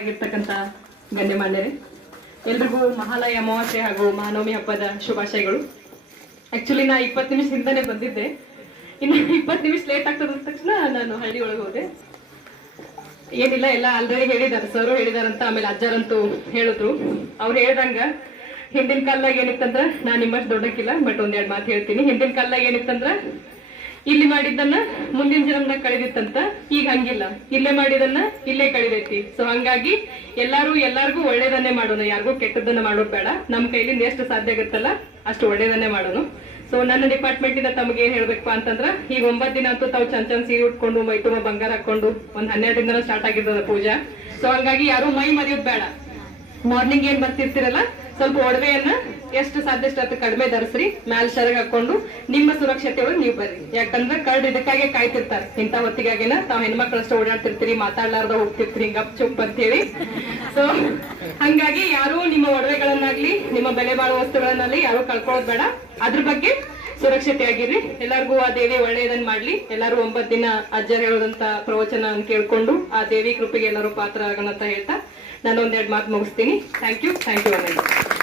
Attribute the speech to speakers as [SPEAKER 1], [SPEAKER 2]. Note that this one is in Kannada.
[SPEAKER 1] ಆಗಿರ್ತಕ್ಕಂಥ ಗಣ್ಯಮಾನ್ಯರೇ ಎಲ್ರಿಗೂ ಮಹಾಲಯ ಅಮಾವಾಸ್ಯೆ ಹಾಗೂ ಮಹಾನವಮಿ ಹಬ್ಬದ ಶುಭಾಶಯಗಳು. ಆಕ್ಚುಲಿ ನಾ ಇಪ್ಪತ್ತು ನಿಮಿಷ ಹಿಂದನೆ ಬಂದಿದ್ದೆ. ಇನ್ನು ಇಪ್ಪತ್ತು ನಿಮಿಷ ಲೇಟ್ ಆಗ್ತದ ತಕ್ಷಣ ನಾನು ಹಳ್ಳಿ ಒಳಗೆ ಹೋದೆ. ಏನಿಲ್ಲ, ಎಲ್ಲ ಆಲ್ರೆಡಿ ಹೇಳಿದಾರೆ ಸರ್ ಹೇಳಿದಾರಂತ ಆಮೇಲೆ ಅಜ್ಜಾರಂತೂ ಹೇಳಿದ್ರು. ಅವ್ರು ಹೇಳ್ದಂಗ, ಹಿಂದಿನ ಕಾಲದಾಗ ಏನಿತ್ತಂದ್ರ, ನಾನು ನಿಮ್ಮಷ್ಟು ದೊಡ್ಡಕ್ಕಿಲ್ಲ ಬಟ್ ಒಂದೆರಡು ಮಾತು ಹೇಳ್ತೀನಿ. ಹಿಂದಿನ ಕಾಲದಾಗ ಏನಿತ್ತಂದ್ರ ಇಲ್ಲಿ ಮಾಡಿದ್ದನ್ನ ಮುಂದಿನ ಜನ್ಮದಾಗ ಕಳೆದಿತ್ತಂತ ಈಗ ಹಂಗಿಲ್ಲ. ಇಲ್ಲೇ ಮಾಡಿದನ್ನ ಇಲ್ಲೇ ಕಳಿದೈತಿ. ಸೊ ಹಂಗಾಗಿ ಎಲ್ಲಾರು ಎಲ್ಲಾರ್ಗೂ ಒಳ್ಳೇದನ್ನೇ ಮಾಡೋಣ. ಯಾರಿಗೂ ಕೆಟ್ಟದನ್ನ ಮಾಡೋದ್ ಬೇಡ. ನಮ್ ಕೈಲಿಂದ ಎಷ್ಟು ಸಾಧ್ಯ ಆಗುತ್ತಲ್ಲ, ಅಷ್ಟು ಒಳ್ಳೇದನ್ನೇ ಮಾಡೋಣ. ಸೊ ನನ್ನ ಡಿಪಾರ್ಟ್ಮೆಂಟ್ ಇಂದ ತಮಗೆ ಏನ್ ಹೇಳ್ಬೇಕು ಅಂತಂದ್ರ, ಈಗ ಒಂಬತ್ ದಿನ ಅಂತೂ ತಾವು ಚಂದ ಚಂದ ಸೀರೆ ಉಟ್ಕೊಂಡು, ಮೈ ತುಂಬ ಬಂಗಾರ ಹಾಕೊಂಡು ಒಂದ್ ದಿನ ಸ್ಟಾರ್ಟ್ ಆಗಿರ್ತದ ಪೂಜಾ. ಸೊ ಹಂಗಾಗಿ ಯಾರು ಮೈ ಮರೆಯೋದ್ ಬೇಡ. ಮಾರ್ನಿಂಗ್ ಏನ್ ಬರ್ತಿರ್ತಿರಲ್ಲ ಸ್ವಲ್ಪ ಒಡವೆಯನ್ನ ಎಷ್ಟು ಸಾಧ್ಯ ಅಷ್ಟು ಕಡಿಮೆ ಧರಿಸ್ರಿ, ಮ್ಯಾಲ್ ಶರಗ್ ಹಾಕೊಂಡು ನಿಮ್ಮ ಸುರಕ್ಷತೆ ಒಳಗೆ ನೀವು ಬರ್ರಿ. ಯಾಕಂದ್ರೆ ಕರ್ಡ್ ಇದಕ್ಕಾಗೆ ಕಾಯ್ತಿರ್ತಾರೆ. ಇಂಥ ಹೊತ್ತಿಗಾಗಿನ ತಾವ್ ಹೆಣ್ಮಕ್ಳು ಅಷ್ಟು ಓಡಾಡ್ತಿರ್ತೀರಿ, ಮಾತಾಡ್ಲಾರ್ದ ಹೋಗ್ತಿರ್ತೀರಿ ಗಪ್ ಚುಪ್ ಅಂತ ಹೇಳಿ ಸೊ ಹಂಗಾಗಿ ಯಾರು ನಿಮ್ಮ ಒಡವೆಗಳನ್ನಾಗ್ಲಿ, ನಿಮ್ಮ ಬೆಲೆ ಬಾಳುವ ವಸ್ತುಗಳನ್ನಾಗ್ಲಿ ಯಾರು ಕಳ್ಕೊಳ್ಳೋದ್ ಬೇಡ. ಅದ್ರ ಬಗ್ಗೆ ಸುರಕ್ಷತೆ ಎಲ್ಲರಿಗೂ ಎಲ್ಲಾರ್ಗೂ ಆ ದೇವಿ ಒಳ್ಳೆಯದನ್ನ ಮಾಡ್ಲಿ. ಎಲ್ಲರೂ ಒಂಬತ್ತು ದಿನ ಅಜ್ಜರ್ ಹೇಳೋದಂತ ಪ್ರವಚನ ಕೇಳ್ಕೊಂಡು ಆ ದೇವಿ ಕೃಪೆಗೆ ಎಲ್ಲರೂ ಪಾತ್ರ ಆಗೋಣ ಅಂತ ಹೇಳ್ತಾ ನಾನು ಒಂದೆರಡು ಮಾತು ಮುಗಿಸ್ತೀನಿ. Thank you thank you